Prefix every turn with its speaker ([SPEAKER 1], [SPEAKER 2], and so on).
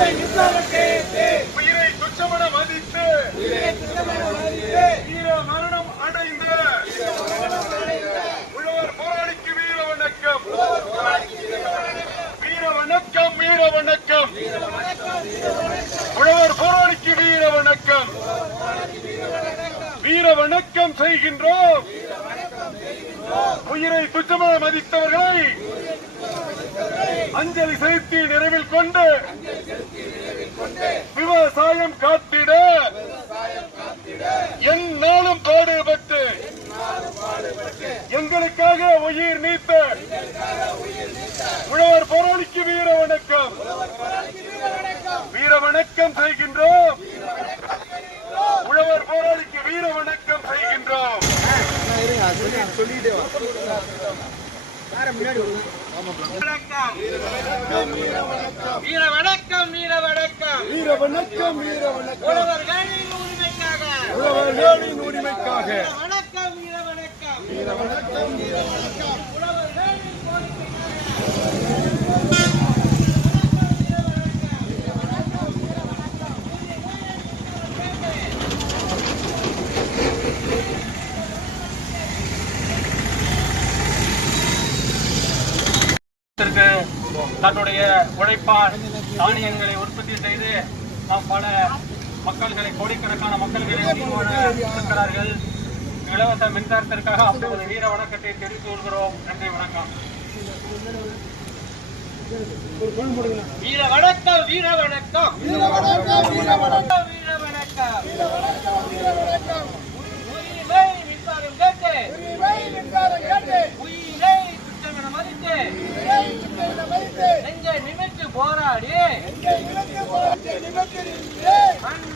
[SPEAKER 1] உயிரை துச்சமென மதித்து வீர மரணம் அடைந்த உழவர் போராளிக்கு வீர வணக்கம். வீர வணக்கம், வீர வணக்கம். உழவர் போராளிக்கு வீர வணக்கம். வீர வணக்கம் செய்கின்றோம். உயிரை துச்சமென மதித்தவர்களை அஞ்சலி செலுத்தி நிறைவில் கொண்டு விவசாயம் காத்திட எந்நாளும் பாடுபட்டு எங்களுக்காக உயிர் நீத்த உழவர் போராளிக்கு வீர வணக்கம். வீர வணக்கம் செய்கின்றோம். உழவர் போராளிக்கு வீர வணக்கம் செய்கின்றோம்.
[SPEAKER 2] வீர வணக்கம், வீர வணக்கம்,
[SPEAKER 1] வீர வணக்கம், வீர வணக்கம்.
[SPEAKER 2] உழவர்களின் உரிமைக்காக,
[SPEAKER 1] உழவர்களின் உரிமைக்காக
[SPEAKER 2] வணக்கம், வீர வணக்கம்,
[SPEAKER 1] வீர வணக்கம், வீர வணக்கம்.
[SPEAKER 2] உழவர்களின்
[SPEAKER 3] தன்னுடைய உழைப்பால் தானியங்களை உற்பத்தி செய்து நாம் பல மக்கள்களை, கோடிக்கணக்கான மக்கள்களை இருக்கிறார்கள். இலவச மின்சாரத்திற்காக அப்படி வீர வணக்கத்தை தெரிவித்துக் கொள்கிறோம். நன்றி, வணக்கம்.
[SPEAKER 2] வீர வணக்கம், வீர வணக்கம்,
[SPEAKER 1] வீர வணக்கம், வீர வணக்கம்,
[SPEAKER 2] வீர வணக்கம்,
[SPEAKER 1] வீர வணக்கம், வீர வணக்கம்.
[SPEAKER 2] உயிரை மின்சாரம் கேட்டு, உயிரை துச்சமென மதித்து நெஞ்சை நிமிர்த்து போராடி